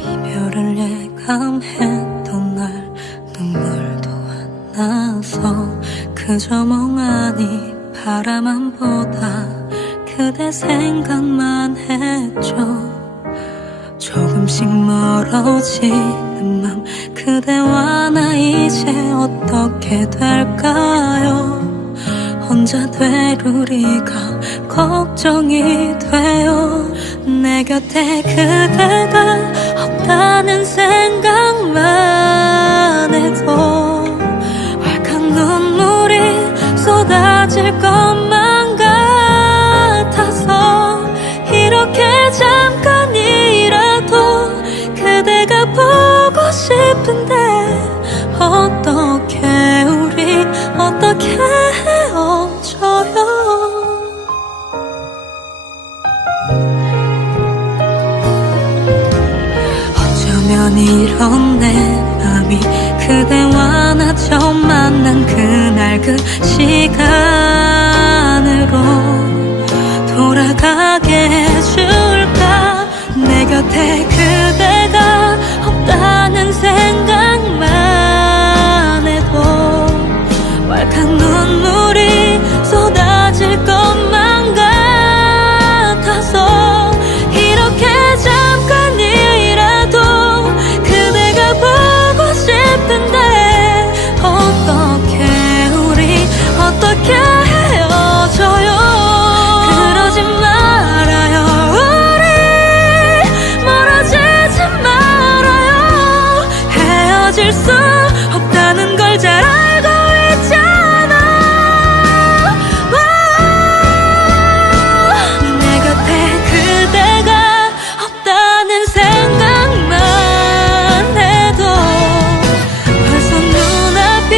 이별을 예감했던 날 눈물도 안 나서 그저 멍하니 바라만 보다 그대 생각만 했죠. 조금씩 멀어지는 맘 그대와 나 이제 어떻게 될까요? 혼자 될 우리가 걱정이 돼요. 내 곁에 그대가 없다는 생각만 해도 왈칵 눈물이 쏟아질 것만 같아서 이렇게 잠깐이라도 그대가 보고 싶은데 어떻게 우리 어떻게 헤어져요? 어쩌면 이런 내 맘이 그대와 나 처음 만난 그날 그 시간으로 돌아가게 해줄까? 내 곁에 그대가 없다는 생각만 해도 왈칵 눈물이 쏟아질 것만 같아서 이렇게 잠깐이라도 그대가 보고 싶은데 어떻게 우리 어떻게 헤어져요? 그러지 말아요. 우리 멀어지지 말아요. 헤어질 수 없다는 걸 잘 알고 있잖아. 내 곁에 그대가 없다는 생각만 해도 벌써 눈앞이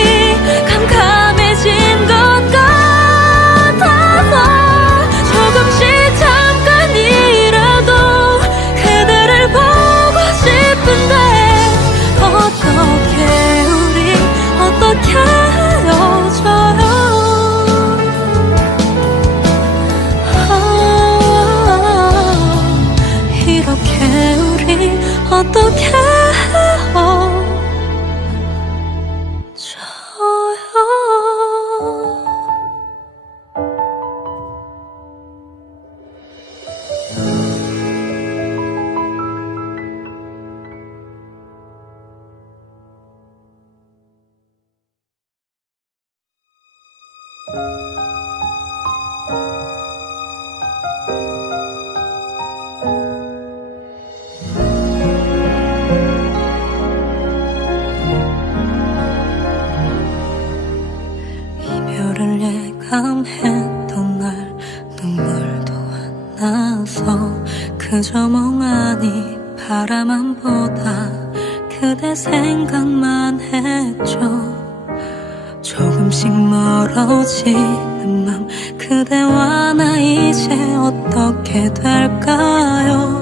캄캄해진 것 같아서 조금씩 잠깐이라도 그대를 보고 싶은데 어떻게 우리 어떻게 헤어져요? 이렇게 우리 어떻게 헤어져요? 이별을 예감했던 날 눈물도 안 나서 그저 멍하니 바라만 보다 그대 생각만 했죠. 조금씩 멀어지는 맘 그대와 나 이제 어떻게 될까요?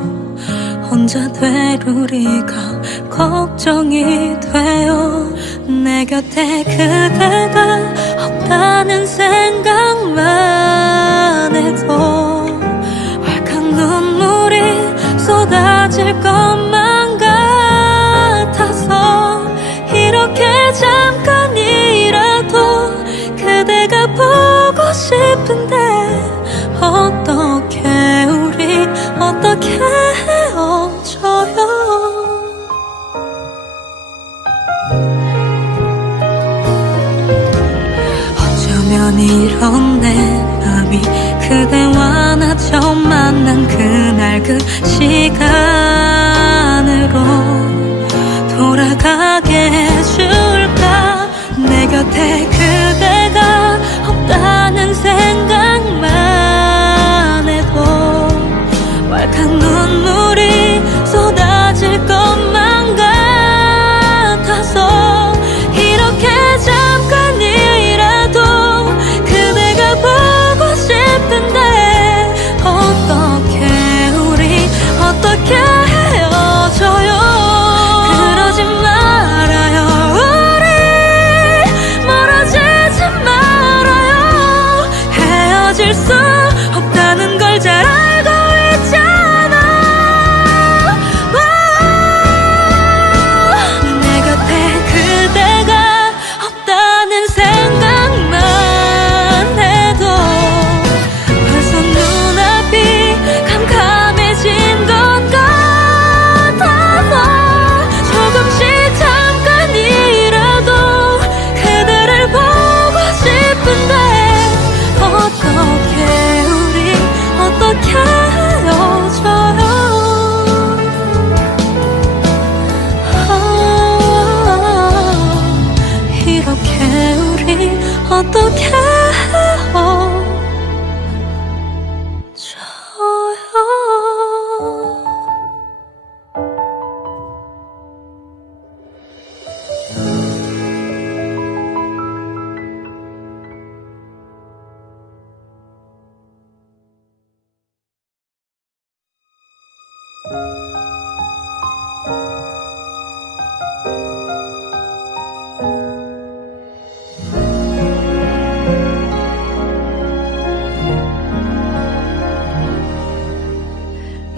혼자 될 우리가 걱정이 돼요. 내 곁에 그대가 없다는 생각만 해도 왈칵 눈물이 쏟아질 것만 같아서 이렇게 잠깐이라도 그대가 보고 싶은데 어떻게 우리 어떻게 헤어져요? 어쩌면 이런 내 맘이 그대와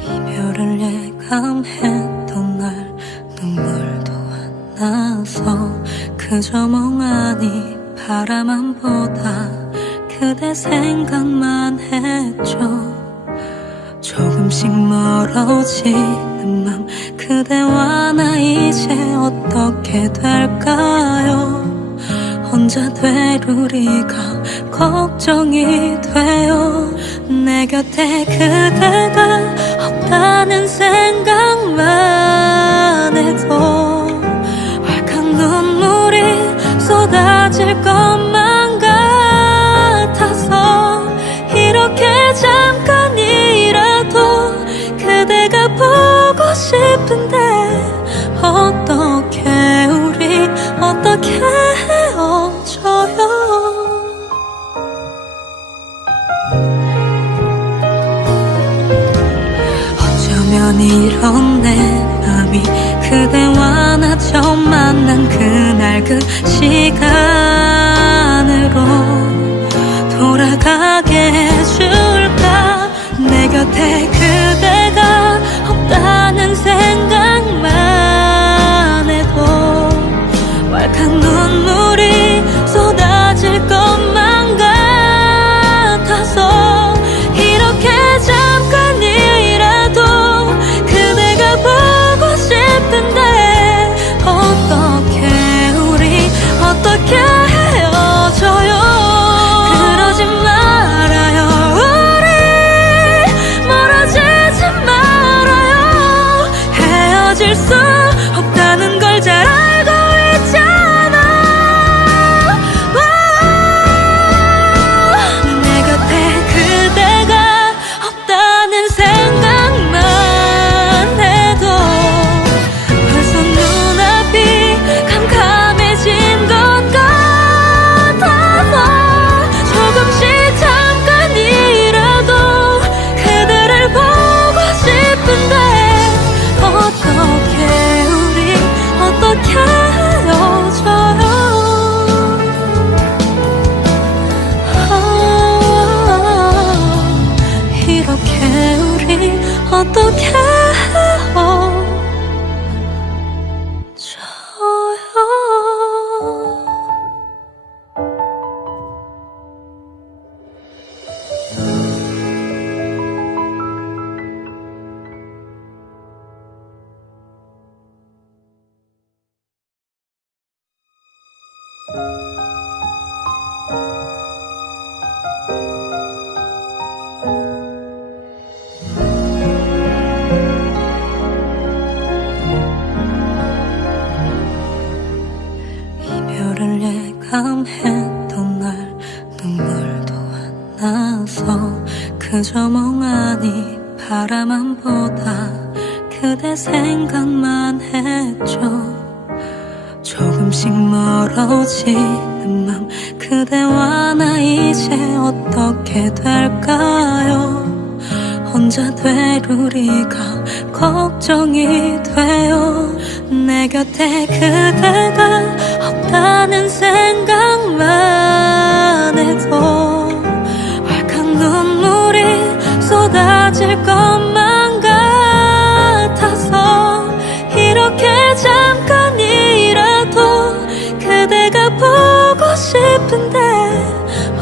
이별을 예감했던 날 눈물도 안 나서 그저 멍하니 바라만 보다 그대 생각만 했죠. 조금씩 멀어지는 맘 그대와 나 이제 어떻게 될까요? 혼자 될 우리가 걱정이 돼요. 내 곁에 그대가 없다는 생각만 해도 왈칵 눈물이 쏟아질 것만 같아서 이렇게 잠깐이라도 그대가 보고 싶은데 어떻게 우리 어떻게 헤어져요. 어쩌면 이런 내 맘이 그대와 나 처음 만난 그날 그 시간으로 돌아가게 해줄까. 내 곁에 그대가 없다는 생각만 해도 왈칵 눈물이 쏟아질 것만 같아서 이렇게 잠깐이라도 그대가 보고 싶은데 어떻게 우리 어떻게 헤어져요. 그러지 말아요. 우리 멀어지지 말아요. 헤어질 수 없다는 걸 잘 알고 있잖아. 내 곁에 그대가 없다는 생각만 해도 벌써 눈앞이 캄캄해진 것 같아서 조금씩 잠깐이라도 그대를 보고 싶은데 어떻게 우리 어떻게 헤어져요. 이렇게 우리 어떻게 헤어져요. 이별을 예감했던 날 눈물도 안 나서 그저 멍하니 바라만 보다 그대 생각만 했죠. 조금씩 멀어지는 맘 그대와 나 이제 어떻게 될까요? 혼자 될 우리가 걱정이 돼요. 내 곁에 그대가 없다는 생각만 해도 왈칵 눈물이 쏟아질 것만 같아서 이렇게 잠깐이라도 그대가 보고 싶은데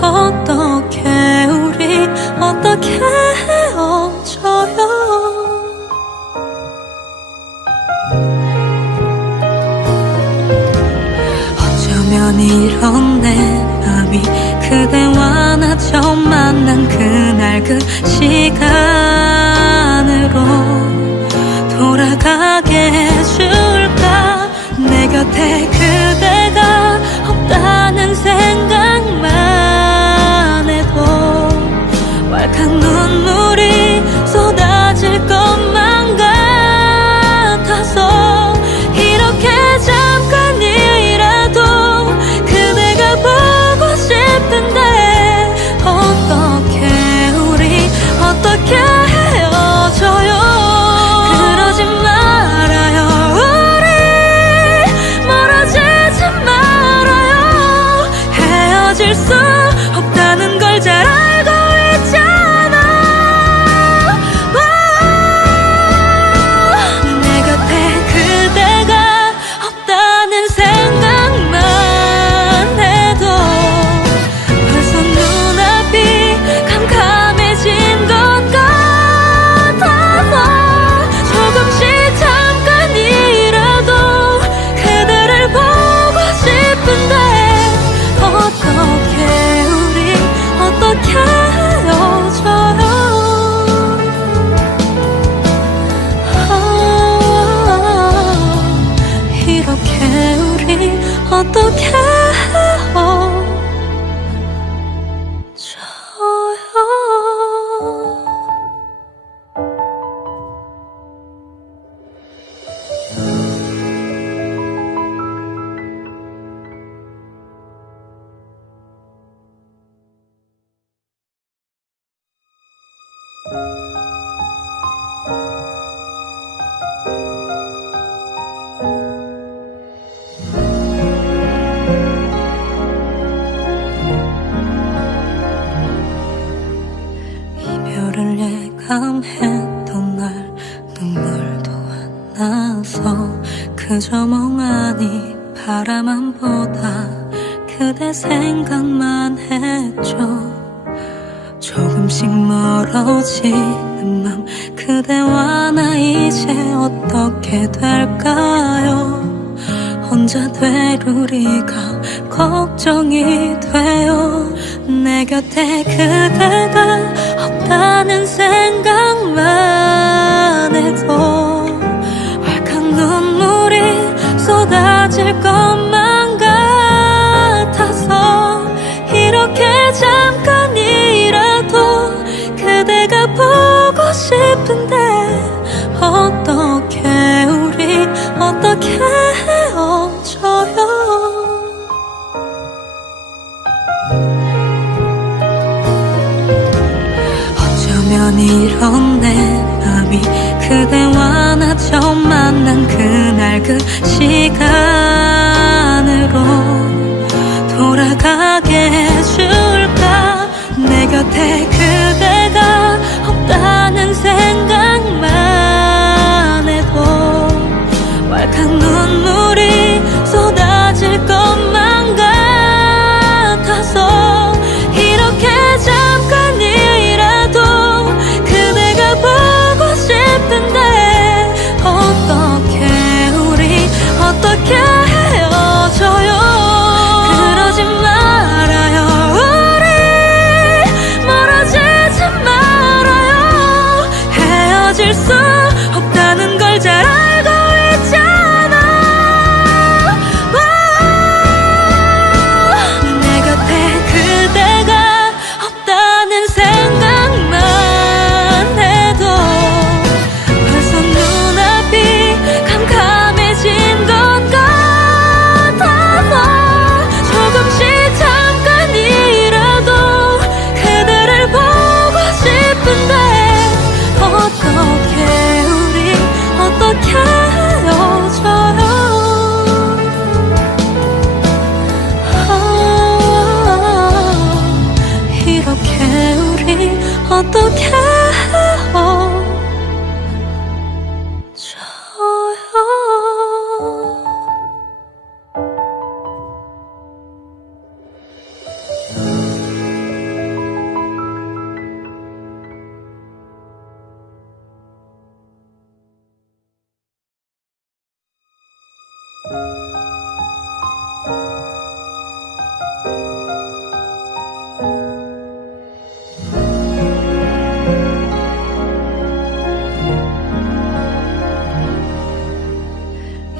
어떻게 우리 어떻게 헤어져요. 어쩌면 이런 내 맘이 그대와 나 처음 만난 그날 그 시간으로 돌아가게 해줄까. 내 곁에 그대가 없다는 생각만 해도 왈칵 눈물이 쏟아질 것만 같아서 이렇게 잠깐이라도 그대가 보고 싶은데 어떻게 우리 어떻게 헤어져요. 어떻게 헤어져요. 이별을 예감했던 날 눈물도 안 나서 그저 멍하니 바라만 보다 그대 생각만 했죠. 조금씩 멀어지는 맘 그대와 나 이제 어떻게 될까요. 혼자 될 우리가 걱정이 돼요. 내 곁에 그대가 없다는 생각만 해도 왈칵 눈물이 쏟아질 것만 같아서 이렇게 잠깐이라도 그대가 보고 싶은데 어떻게 우리 어떻게 헤어져요. 어쩌면 이런 내 맘이 그대와 나 처음 만난 그날 그 시간으로 돌아가게 해줄까. 내 곁에 그대가 없다는 생각만 해도 왈칵 눈물이 쏟아질 것만 같아서 이렇게 잠깐이라도 그대가 보고 싶은데 어떻게 우리 어떻게 헤어져요. 그러지 말아요. 우리 멀어지지 말아요. 헤어질 수 없다는 걸 잘 알고 있잖아. 내 곁에 그대가 없다는 생각만 해도 벌써 눈앞이 캄캄해진 것 같아서 조금씩 잠깐이라도 그대를 보고 싶은데 어떻게 우리 어떻게 헤어져요. 이렇게 우리 어떻게 헤어져요.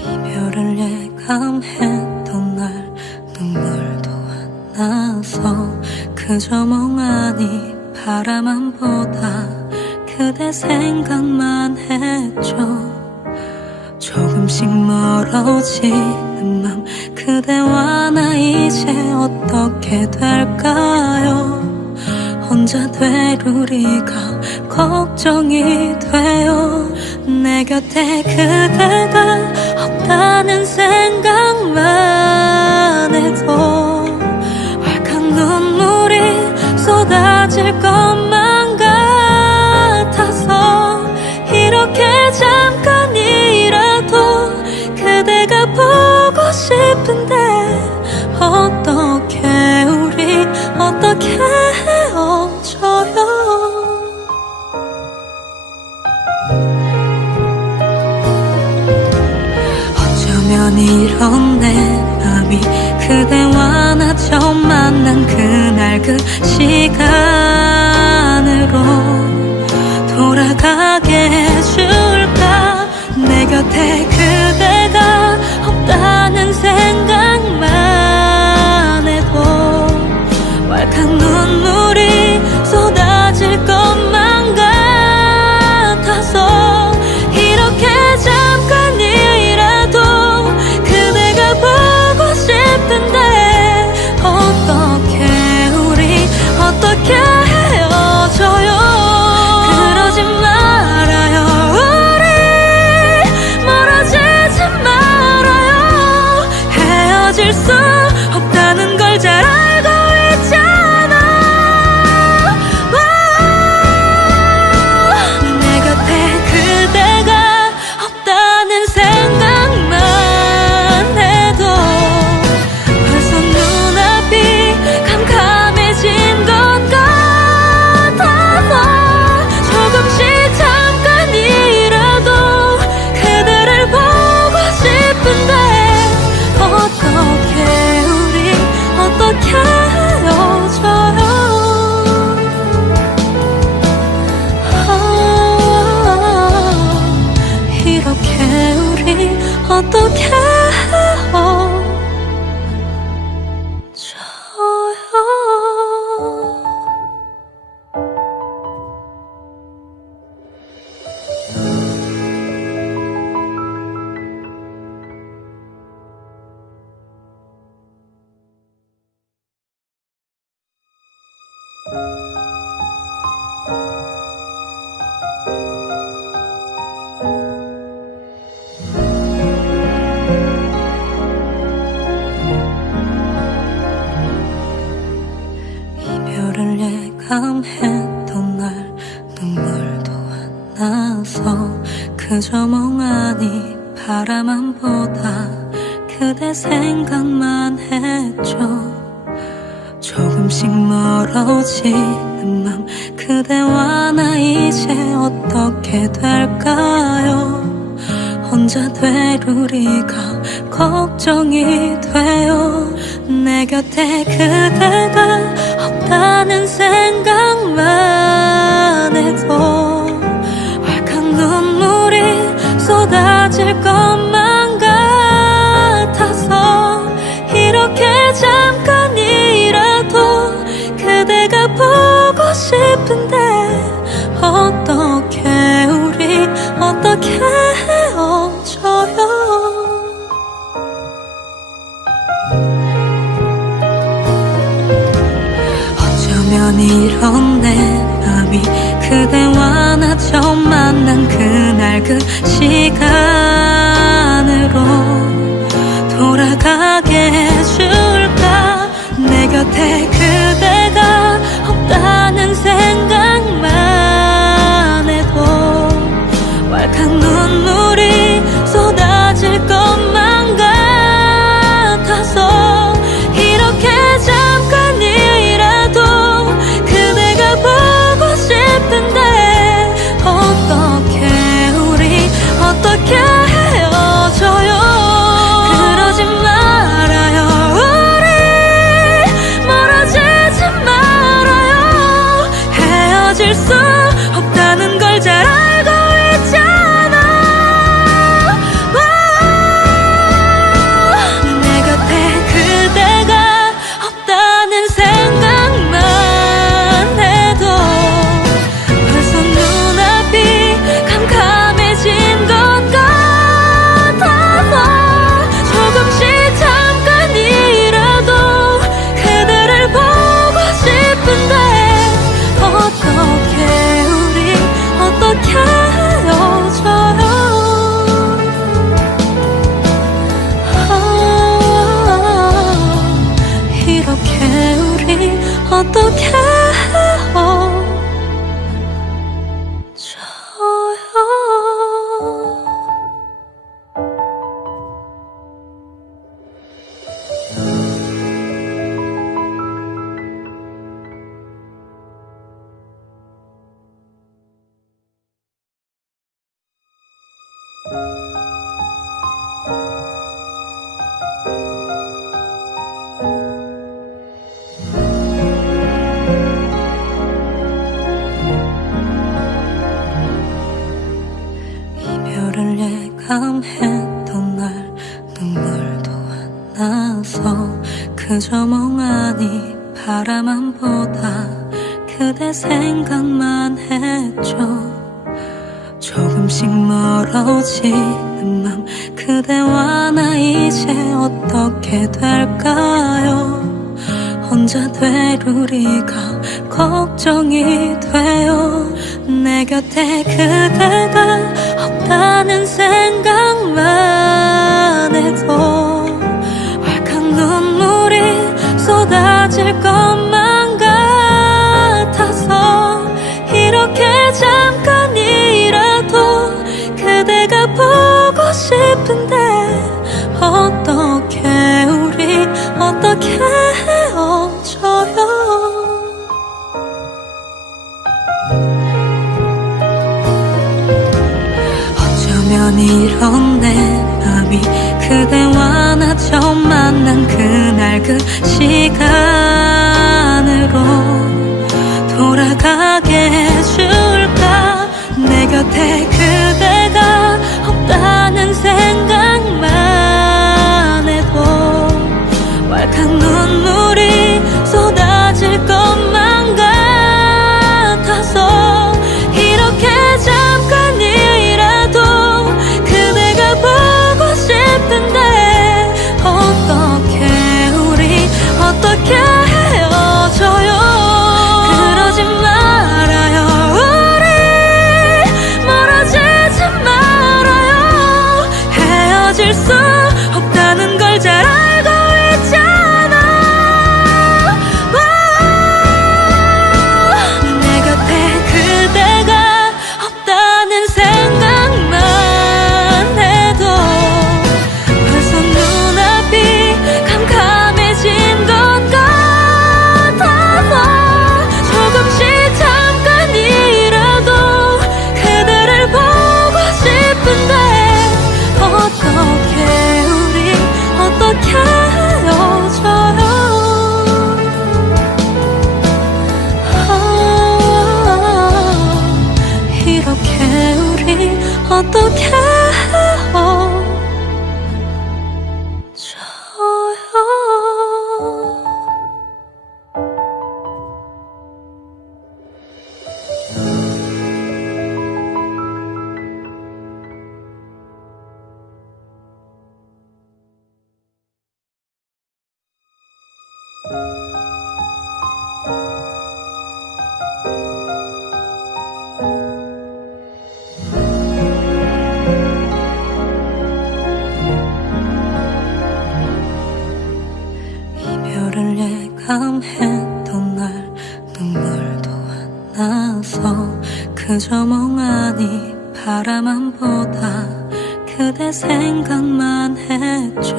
이별을 예감했던 날 눈물도 안 나서 그저 멍하니 바라만 보다 그대 생각만 했죠. 조금씩 멀어지는 맘 그대와 나 이제 어떻게 될까요. 혼자 될 우리가 걱정이 돼요. 내 곁에 그대가 없다는 생각만 해도 왈칵 눈물이 쏟아질 것만 같아서 이렇게 잠깐이라도 그대가 보고 싶은데 어떻게 우리 어떻게 헤어져요. 어쩌면 이런 내 맘이 그대와 나 처음 만난 그날 그 시간으로 돌아가게 해줄까. 내 곁에 그대가 없다는 생각만 이렇게 우리 어떻게 헤어져요. 이별을 예감했던 날 눈물도 안 나서 그저 멍하니 바라만 보다 그대 생각만 했죠. 조금씩 멀어지는 맘 그대와 나 이제 어떻게 될까요? 혼자 될 우리가 걱정이 돼요. 내 곁에 그대가 없다는 생각만 해도 왈칵 눈물이 쏟아질 것만 같아서 이렇게 잠깐이라도 그대가 보고 싶은데 어떻게 우리 어떻게 헤어져요. 어쩌면 이런 내 맘이 그대와 나 처음 만난 그날 그 시간으로 돌아가게 해줄까. 내 곁에 그대가 없다는 생각만 해도 왈칵 눈물이 쏟아질 것만 같아서 이렇게 잠깐이라도 그대가 보고 싶은데 어떻게 우리 어떻게 헤어져요. 그러지 말아요. 우리 멀어지지 말아요. 헤어질 수 없다는 걸 잘 알고 있잖아. 내 곁에 그대가 없다는 생각만 해도 벌써 눈앞이 캄캄해진 것 같아서 조금씩 잠깐이라도 그대를 보고 싶은데 어떻게 우리 어떻게 헤어져요. 이렇게 우리 어떻게 헤어져요. 이별을 예감했던 날 눈물도 안 나서 그저 멍하니 바라만 보다 그대 생각만 했죠. 조금씩 멀어지는 맘 그대와 나 이제 어떻게 될까요? 혼자 될 우리가 걱정이 돼요. 내 곁에 그대가 없다는 생각만 해도 왈칵 눈물이 쏟아질 것만 같아서 이렇게 잠깐이라도 그대가 보고 싶은데 어떻게 우리 어떻게 헤어져요. 어쩌면 이런 헤어질 수 없다는 걸 잘 알고 있잖아. 내 곁에 그대가 없다는 생각만 해도 벌써 눈앞이 캄캄해진 것 같아서 조금씩 잠깐이라도 그대를 보고 싶은데 어떻게 우리 어떻게 헤어져요. 이렇게 우리 어떻게 헤어져요. 이별을 예감했던 날 눈물도 안 나서 그저 멍하니 바라만 보다 그대 생각만 했죠.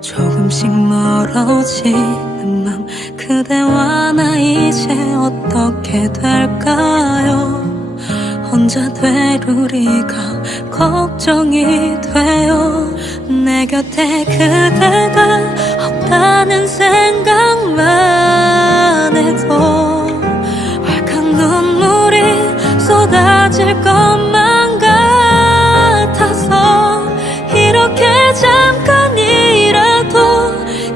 조금씩 멀어지는 맘 그대와 나 이제 어떻게 될까요. 혼자 될 우리가 걱정이 돼요. 내 곁에 그대가 없다는 생각만 해도 왈칵 눈물이 쏟아질 것만 같아서 이렇게 잠깐이라도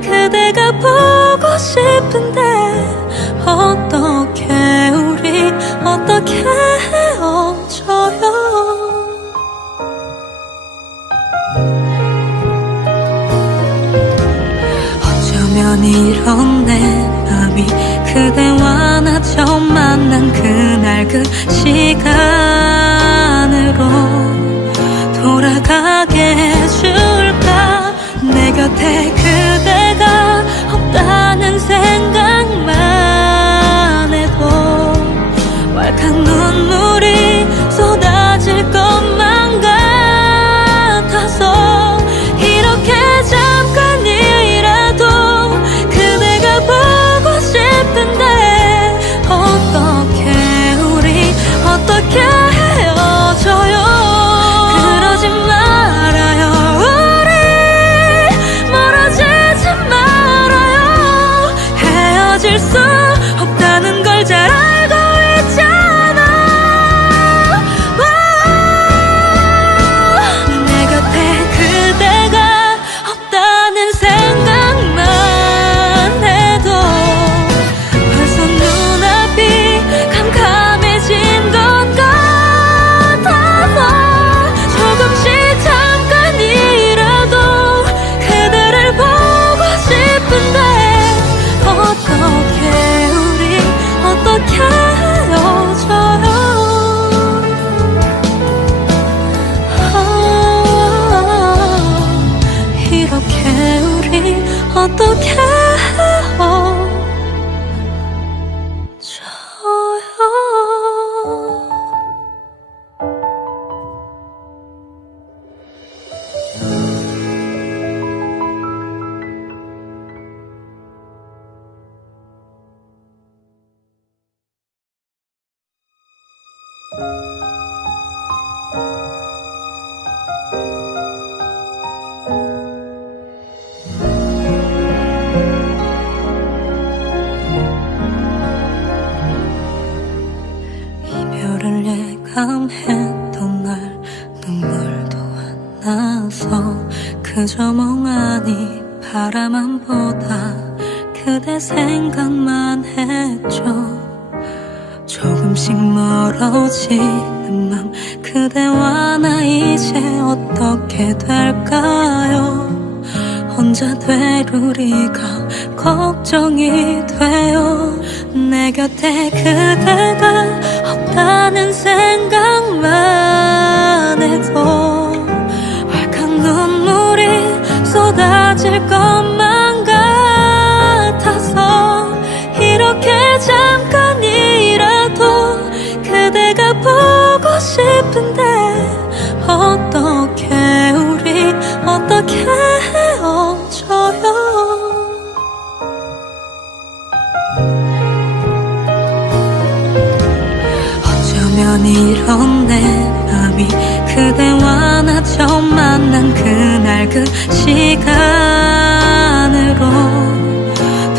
그대가 보고 싶은데 어떻게 우리 어떻게 헤어져요. 어쩌면 이런 내 맘이 그대와 나 처음 만난 그날 그 시간으로 돌아가게 해줄까. 내 곁에 그대가 없다는 생각만 해도 왈칵 눈물이 쏟아질 것만 같아서 이렇게 잠깐이라도 그대가 보고 싶은데 어떻게 우리 어떻게 헤어져요. 그러지 말아요. 우리 멀어지지 말아요. 헤어질 수 없다는 걸 잘 알고 있잖아. 내 곁에 그대가 없다는 생각만 해도 벌써 눈앞이 캄캄해진 것 같아서 조금씩 잠깐이라도 그대를 보고 싶은데 어떻게 우리 어떻게 헤어져요. 이렇게 우리 어떻게 헤어져요. 이별을 예감했던 날 눈물도 안 나서 그저 멍하니 바라만 보다 그대 생각만 했죠. 조금씩 멀어지는 맘 그대와 나 이제 어떻게 될까요. 혼자 될 우리가 걱정이 돼요. 내 곁에 그대가 없다는 생각만 해도 왈칵 만난 그날 그 시간으로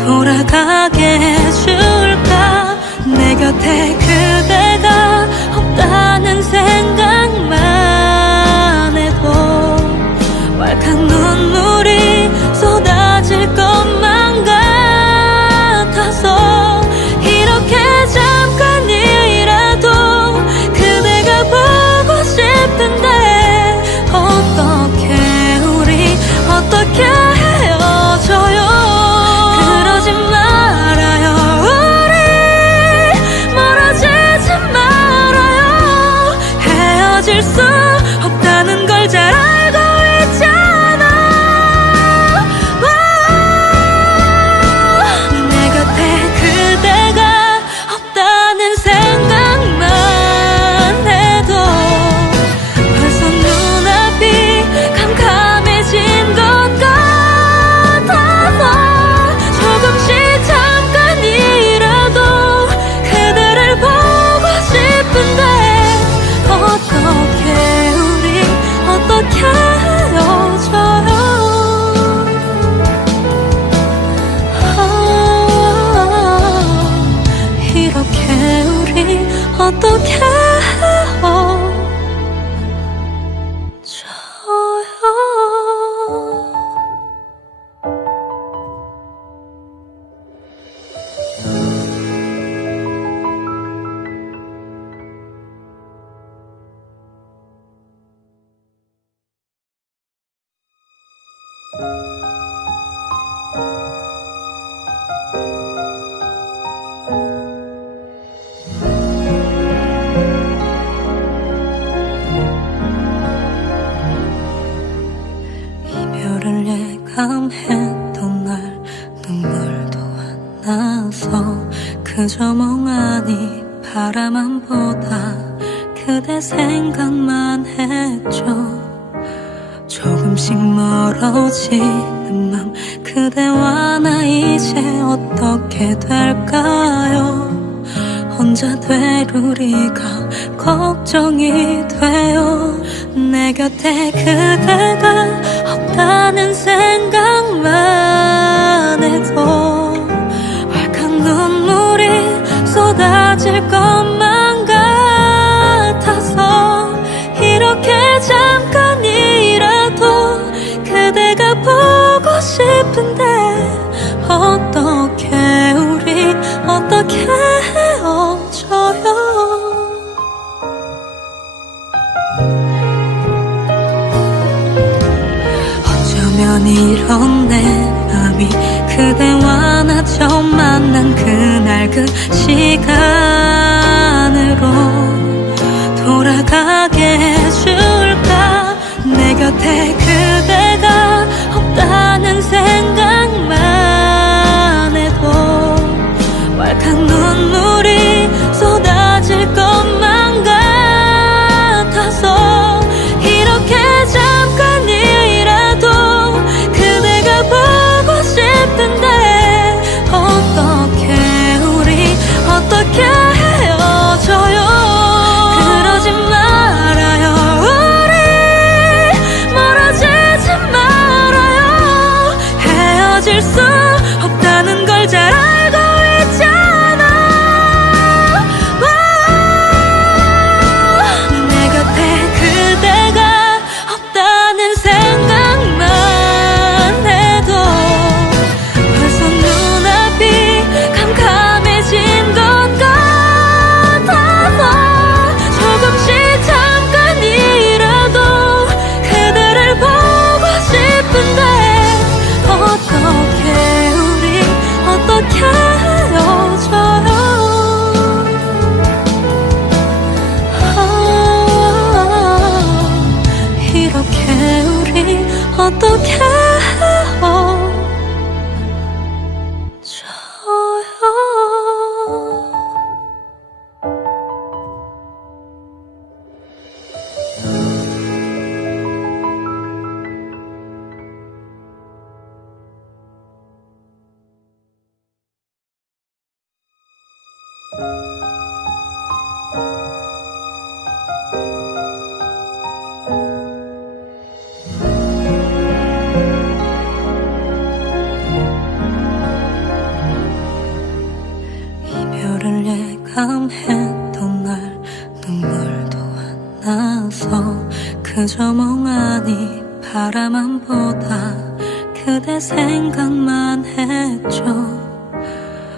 돌아가게 해줄까. 내 곁에 그대가 없다는 생각만 해도 왈칵 눈물이 쏟아질 것만 같아서 이렇게 잠깐이라도 그대가 보고 싶은데 어떻게 우리 어떻게 헤어져요. 그러지 말아요. 우리 멀어지지 말아요. 헤어질 수 없다는 걸 잘 알고 있잖아. 내 곁에 그대가 없다는 생각만 해도 벌써 눈앞이 캄캄해진 것 같아서 조금씩 잠깐이라도 그대를 보고 싶은데 어떻게 우리 어떻게 헤어져요. 이렇게 우리 어떻게 헤어져요. 이별을 예감했던 날 눈물도 안 나서 그저 멍하니 바라만 보다 그대 생각만 했죠. 조금씩 멀어지는 맘 그대와 나 이제 어떻게 될까요. 혼자 될 우리가 걱정이 돼요. 내 곁에 그대가 없다는 생각만 해도 왈칵 눈물이 쏟아질 것만 같아서 이렇게 잠깐이라도 그대가 보고 싶은데 어떻게 우리 어떻게 헤어져요. 어쩌면 이런 내 맘이 그대와 나 처음 만난 그날 그 시간으로 돌아가게 해줄까. 내 곁에 그대가 없다는 생각만 해도 왈칵 눈물이 쏟아질 것만 같아서 이렇게 잠깐이라도 그대가 보고 싶은데 어떻게 우리 어떻게 헤어져요. 그러지 말아요. 우리 멀어지지 말아요. 헤어질 수 없다는 걸 잘 알고 있잖아. 내 곁에 그대가 없다는 생각만 해도 벌써 눈앞이 캄캄해진 것 같아서 조금씩 잠깐이라도 그대를 보고 싶은데 어떻게 우리 어떻게 헤어져요. 이렇게 우리 어떻게 헤어져요. 멍하니 바라만 보다 그대 생각만 했죠.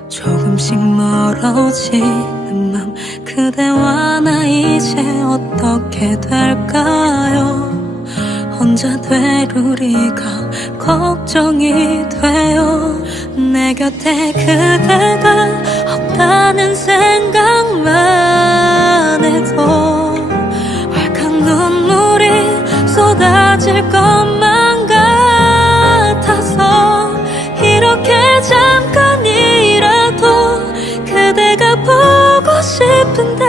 조금씩 멀어지는 맘 그대와 나 이제 어떻게 될까요? 혼자 될 우리가 걱정이 돼요. 내 곁에 그대가 없다는 생각만 해도 왈칵 눈물이 쏟아질 것만 같아서 이렇게 잠깐이라도 그대가 보고 싶은데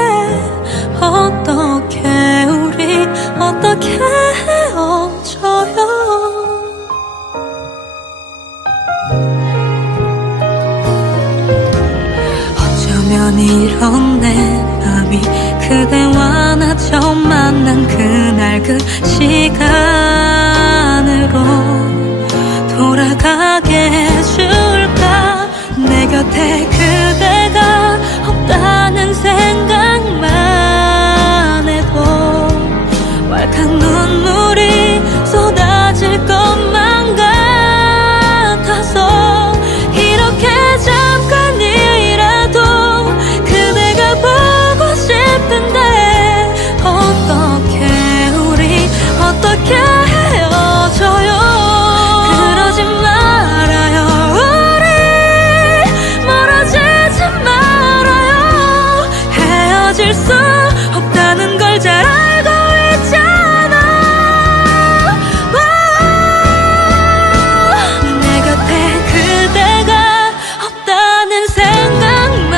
어떻게 우리 어떻게 헤어져요? 어쩌면 이런 내 맘이 그대와 나 처음 만난 그날 그 시간으로 돌아가게 해줄까? 내 곁에 그대가 없다는 생각만 해도 왈칵 눈물이 쏟아질 것만 같아서 이렇게 잠깐이라도 그대가 보고 싶은데 어떻게 우리 어떻게 헤어져요? 그러지 말아요. 우리 멀어지지 말아요. 헤어질 수 없다는 걸 잘 알고 있잖아. 내 곁에 그대가 없다는 생각만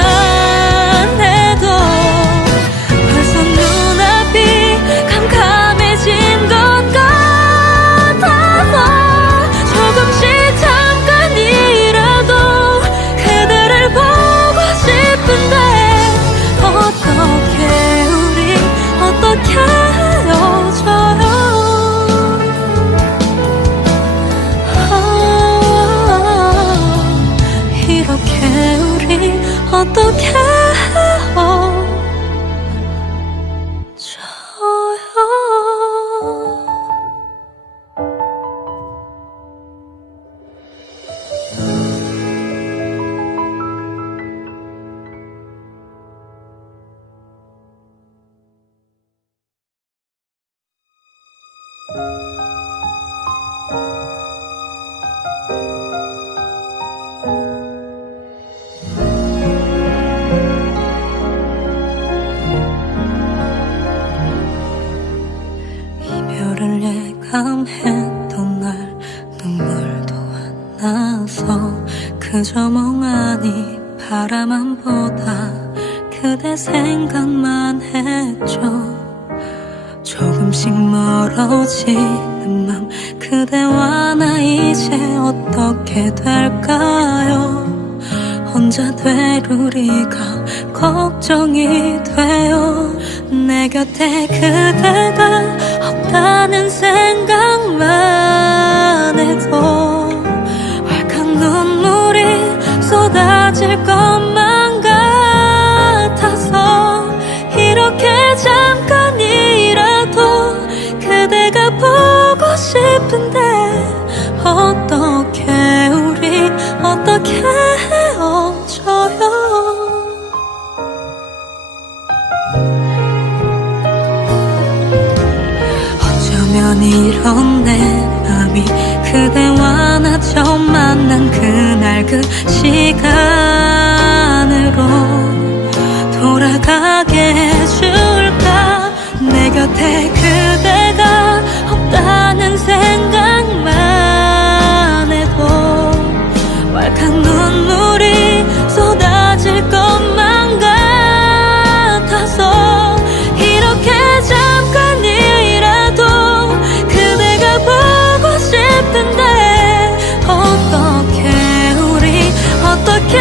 해도 벌써 눈앞이 캄캄해진 것 같아서 조금씩 잠깐이라도 그대를 보고 싶은데 어떻게 우리 어떻게 헤어져요? 이렇게 우리 어떻게 헤어져요? 이별을 예감했던 날 눈물도 안 나서 그저 멍하니 바라만 보다 그대 생각만 했죠. 조금씩 멀어지는 맘 그대와 나 이제 어떻게 될까요? 혼자 될 우리가 걱정이 돼요. 내 곁에 그대가 없다는 생각만 해도 왈칵 눈물이 쏟아질 것만 같아서 이렇게 잠깐이라도 그대가 보고 싶은데 어떻게 우리 어떻게 헤어져요? 어쩌면 이런 내 맘이 그대와 나 처음 만난 그날 그 시간으로 돌아가게 해줄까? 내 곁에 그대가 없다는 생각만 해도 왈칵 눈물이 쏟아질 것만 같아서 이렇게 잠깐이라도 그대가 보고 싶은데 어떻게 우리 어떻게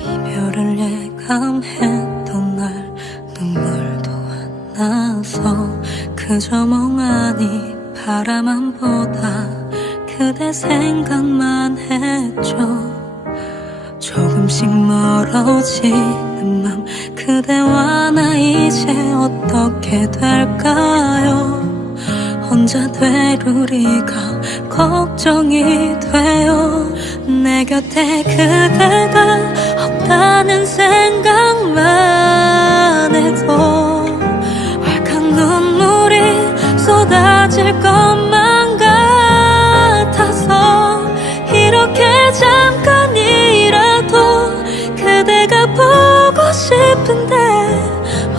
이별을 예감했던 날 눈물도 안 나서 그저 멍하니 바라만 보다 그대 생각만 했죠. 조금씩 멀어지는 맘 그대와 나 이제 어떻게 될까요? 혼자 될 우리가 걱정이 돼요. 내 곁에 그대가 없다는 생각만 해도 왈칵 눈물이 쏟아질 것만 같아서 이렇게 잠깐이라도 그대가 보고 싶은데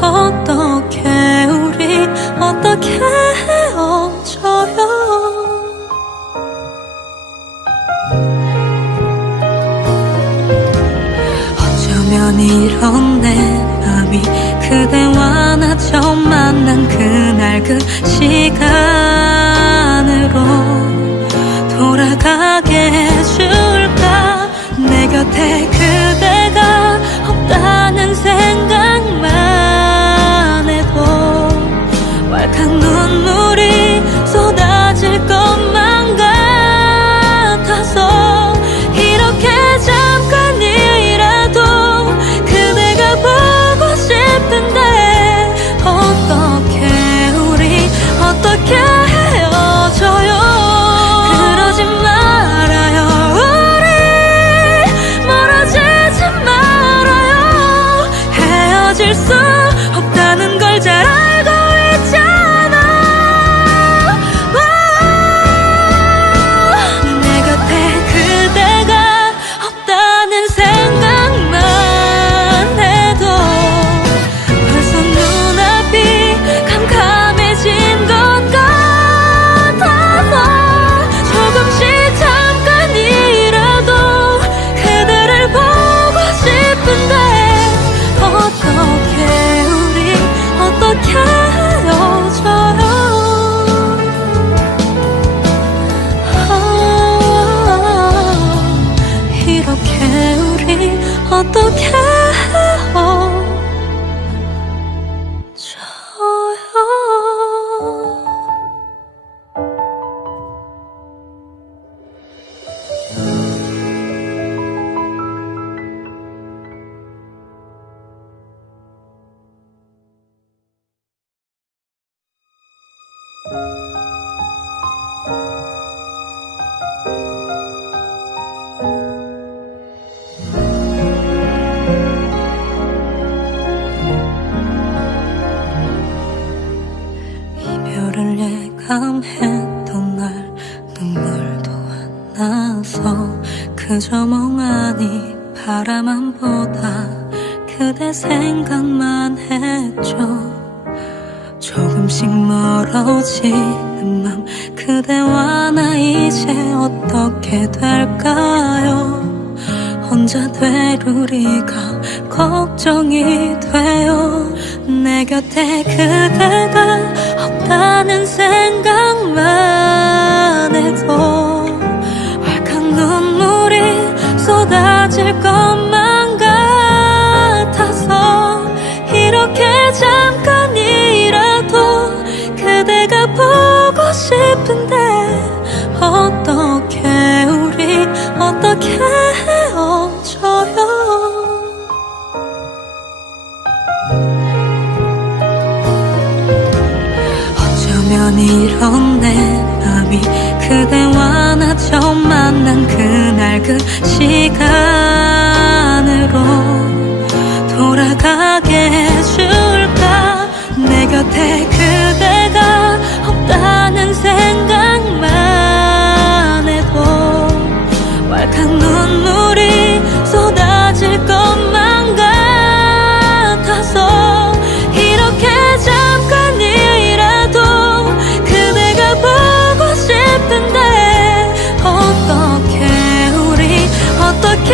어떻게 우리 어떻게 헤어져요. 어쩌면 이런 내 맘이 그대와 나 처음 만난 그날 그 시간으로 돌아가게 해줄까. 내 곁에 그대가 없다는 생각만 해도 왈칵 눈물이 쏟아질 것만 같아서 이렇게 잠깐이라도 그대가 보고 싶은데 어떻게 우리 어떻게 헤어져요. 그러지 말아요. 우리 멀어지지 말아요. 헤어질 수 없다는 걸 잘 알고 있잖아. 내 곁에 그대가 없다는 생각만 해도 벌써 눈앞이 캄캄해진 것 같아서 조금씩 잠깐이라도 그대를 보고 싶은데 어떻게 우리 어떻게 헤어져요. 이렇게 우리 어떻게 헤어져요. 이별을 예감했던 날 눈물도 안 나서 그저 멍하니 바라만 보다 그대 생각만 했죠. 조금씩 멀어지는 맘 그대와 나 이제 어떻게 될까요? 혼자 될 우리가 걱정이 돼요. 내 곁에 그대가 없다는 생각만 해도 왈칵 눈물이 쏟아질 것만 같아서 이렇게 잠깐이라도 그대가 보고 싶은데 어떻게 우리 어떻게 헤어져요. 어쩌면 이런 내 맘이 그대와 나 처음 만난 그날 그 시간으로 돌아가게 해줄까. 내 곁에 그대가 없다는 생각만 해도 왈칵 눈물이 쏟아질 것만 같아서 이렇게 잠깐이라도 그대가 보고 싶은데 어떻게 우리 어떻게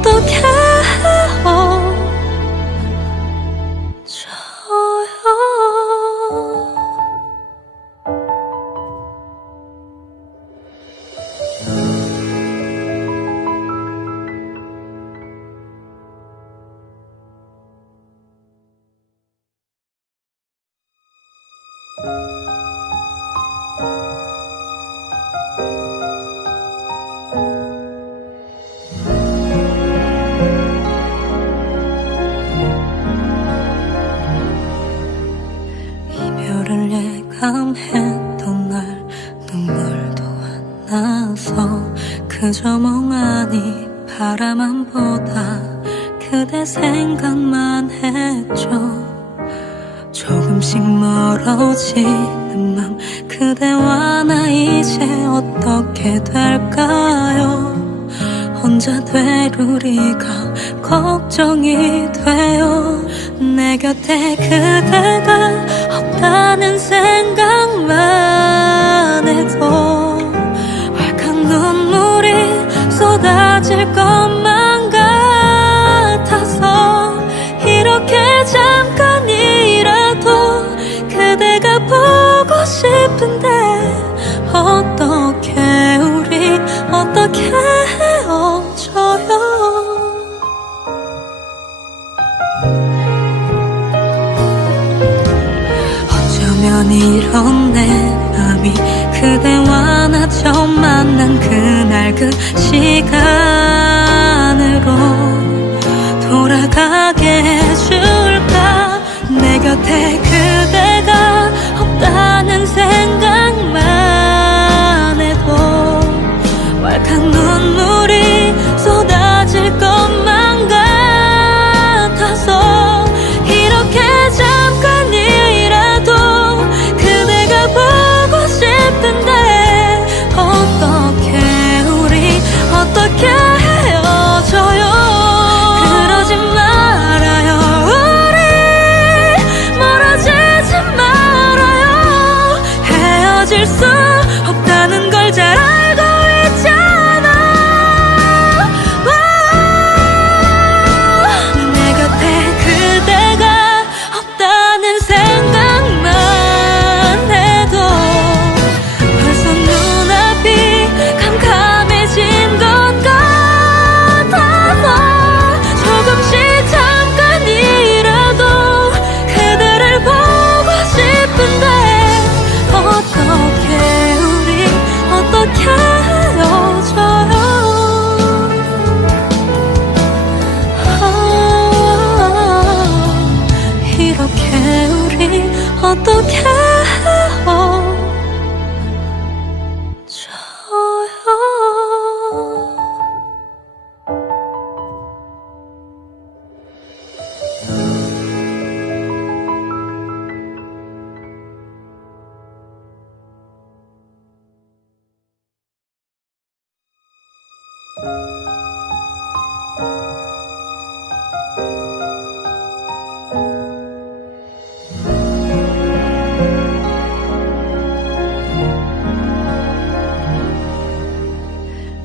어떻게 헤어져요. 이별을 예감했던 날 눈물도 안 나서 그저 멍하니 바라만 보다 그대 생각만 했죠. 조금씩 멀어지는 맘 그대와 나 이제 어떻게 될까요. 혼자 될 우리가 걱정이 돼요. 내 곁에 그대가 없다는 생각만 해도 왈칵 눈물이 쏟아질 것만 같아서 이렇게 잠깐이라도 그대가 보고 싶은데 어떻게 우리 어떻게 헤어져요. 어쩌면 이런 내 맘이 그대와 나 처음 만난 그날 그 시간으로 돌아가게 해줄까. 내 곁에 그대가 없다는 생각만 해도 왈칵 눈물이 쏟아질 것만 같아서 이렇게 잠깐이라도 그대가 보고 싶은데 어떻게 우리 어떻게 헤어져요. 그러지 말아요. 우리 멀어지지 말아요. 헤어질 수 없다는 걸 잘 알고 있잖아. 내 곁에 그대가 없다는 생각만 해도 벌써 눈앞이 캄캄해진 것 같아서 조금씩 잠깐이라도 그대를 보고 싶은데 어떻게 우리 어떻게 헤어져요. 이렇게 우리 어떻게 헤어져요.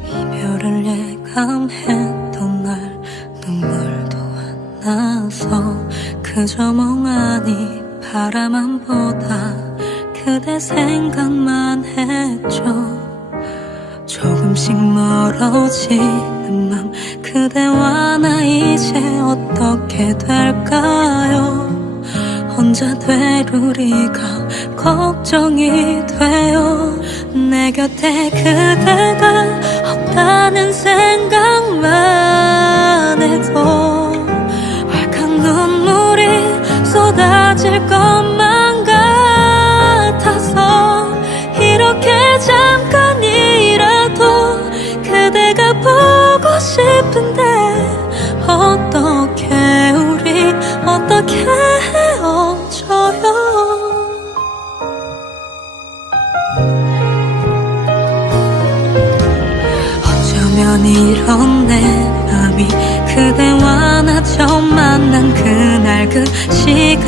이별을 예감했던 날 눈물도 안 나서 그저 멍하니 바라만 보다 그대 생각만 했죠. 조금씩 멀어지는 맘 그대와 나 이제 어떻게 될까요. 혼자 될 우리가 걱정이 돼요. 내 곁에 그대가 없다는 생각만 해도 왈칵 눈물이 쏟아질 것만 같아서 이렇게 잠깐이라도 그대가 보고 싶은데 어떻게 우리 어떻게 헤어져요. 어쩌면 이런 내 맘이 그대와 나 처음 만난 그날 그 시간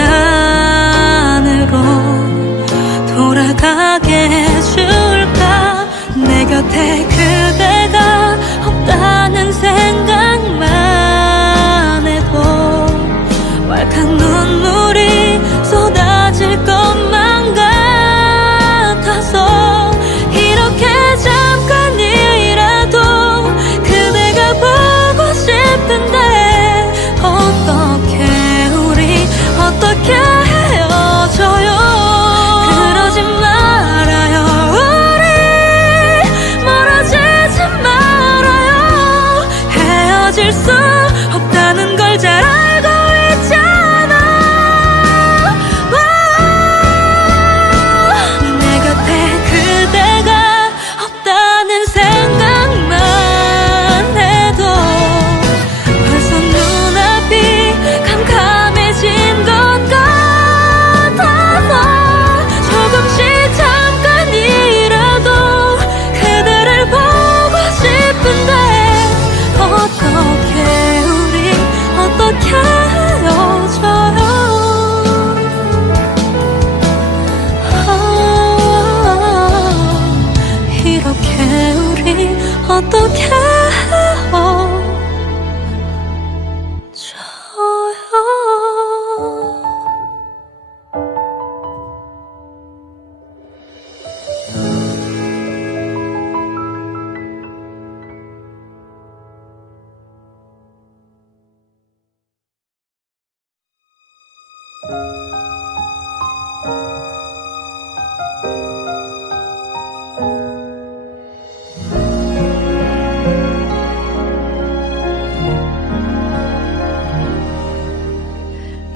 어떻게 헤어져요.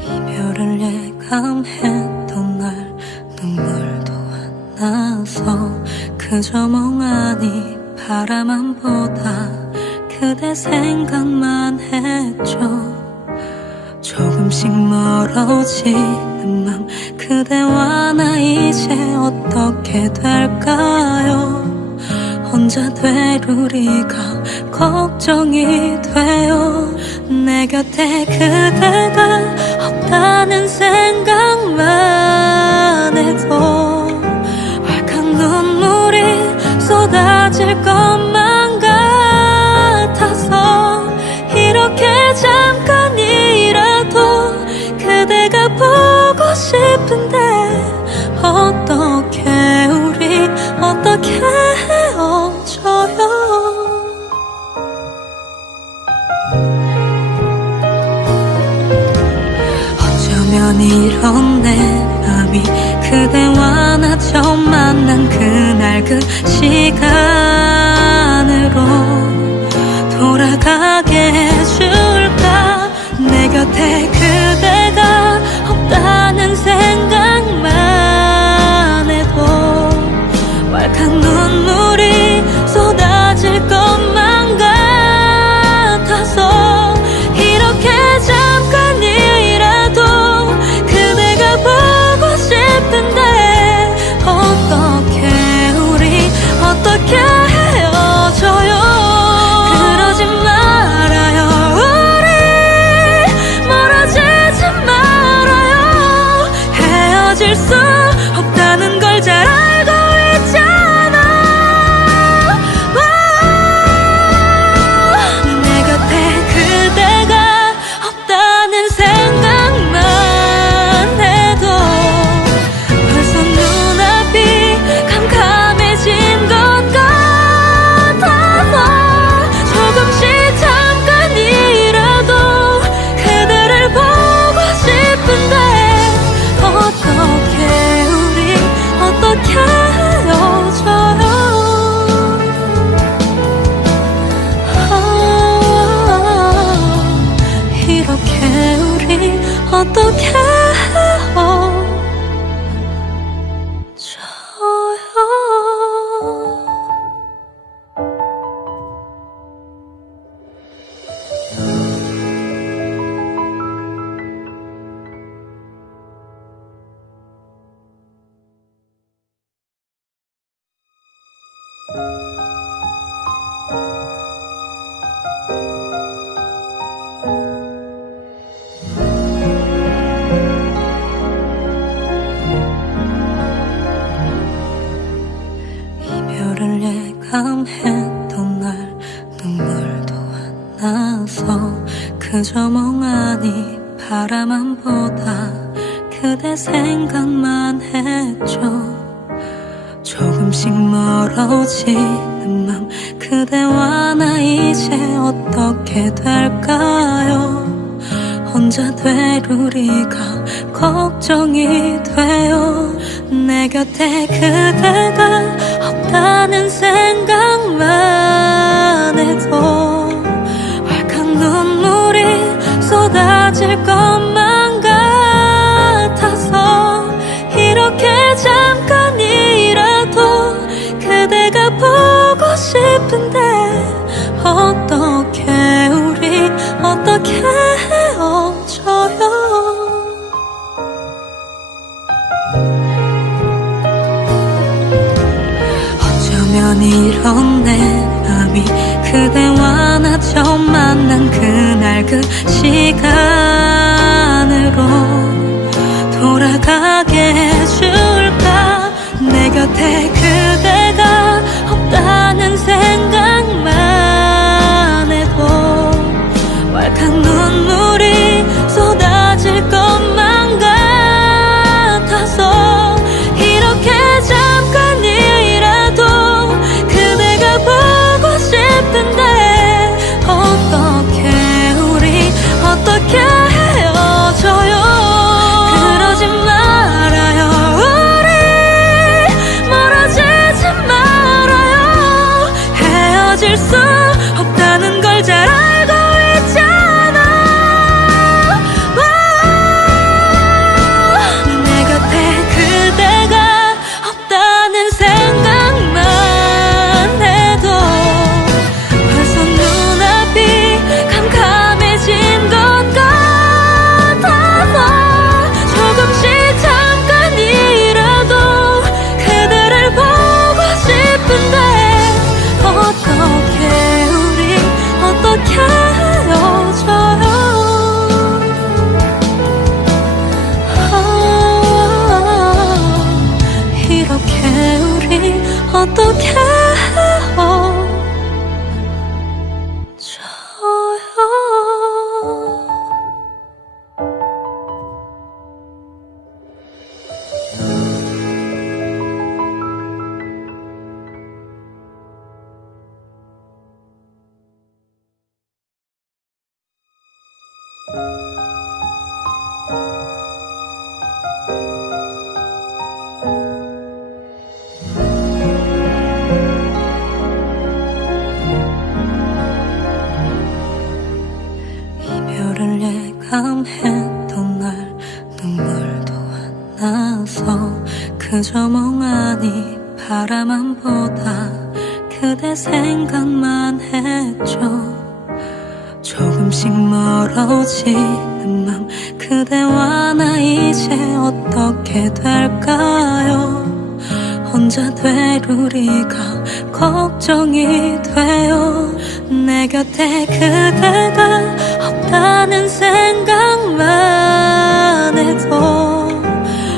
이별을 예감했던 날 눈물도 안 나서 그저 멍하니 바라만 보다 그대 생각만 했죠. 조금씩 멀어지는 맘 그대와 나 이제 어떻게 될까요. 혼자 될 우리가 걱정이 돼요. 내 곁에 그대가 없다는 생각만 해도 왈칵 눈물이 쏟아질 것만 같아서 이렇게 잠깐이라도 그대가 보고 싶은데 어떻게 우리 어떻게 헤어져요. 어쩌면 이런 내 맘이 그대와 나 처음 만난 그날 그 시간으로 돌아가게 해줄까. 내 곁에 그대가 없다는 생각만 해도 왈칵 눈물이 쏟아질 것만 같아서 이렇게 잠깐이라도 그대가 보고 싶은데 어떻게 우리 어떻게 헤어져요. 그러지 말아요. 우리 멀어지지 말아요. 헤어질 수 없다는 걸 잘 알고 있잖아. 내 곁에 그대가 없다는 생각만 해도 벌써 눈앞이 캄캄해진 것 같아서 조금씩 잠깐이라도 그대를 보고 싶은데 어떻게 우리 어떻게 헤어져요. 이렇게 우리 어떻게 헤어져요. 이별을 예감했던 날 눈물도 안 나서 그저 멍하니 바라만 보다 그대 생각만 했죠. 조금씩 멀어지는 맘 그대와 나 이제 어떻게 될까요. 혼자 될 우리가 걱정이 돼요. 내 곁에 그대가 없다는 생각만 해도 왈칵 눈물이 쏟아질 것만 같아서 이렇게 잠깐이라도 그대가 보고 싶은데 어떻게 우리 어떻게 헤어져요. 어쩌면 이런 내 맘이 그대와 나 처음 만난 그날 그 시간으로 돌아가게 해줄까. 내 곁에 그대가 없다는 생각만 않아서 그저 멍하니 바라만 보다 그대 생각만 했죠. 조금씩 멀어지는 맘 그대와 나 이제 어떻게 될까요? 혼자 될 우리가 걱정이 돼요. 내 곁에 그대가 없다는 생각만 해도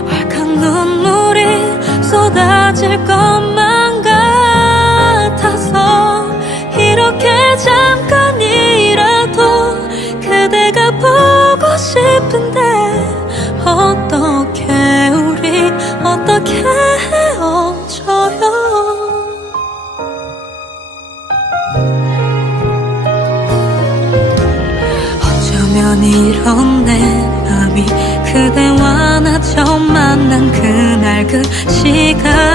왈칵 눈물이 쏟아질 것만 같아서 이렇게 잠깐이라도 그대가 보고 싶은데 어떻게 우리 어떻게 헤어져요. 어쩌면 이런 내 맘이 그대와 나 처음 만난 그날 그 시간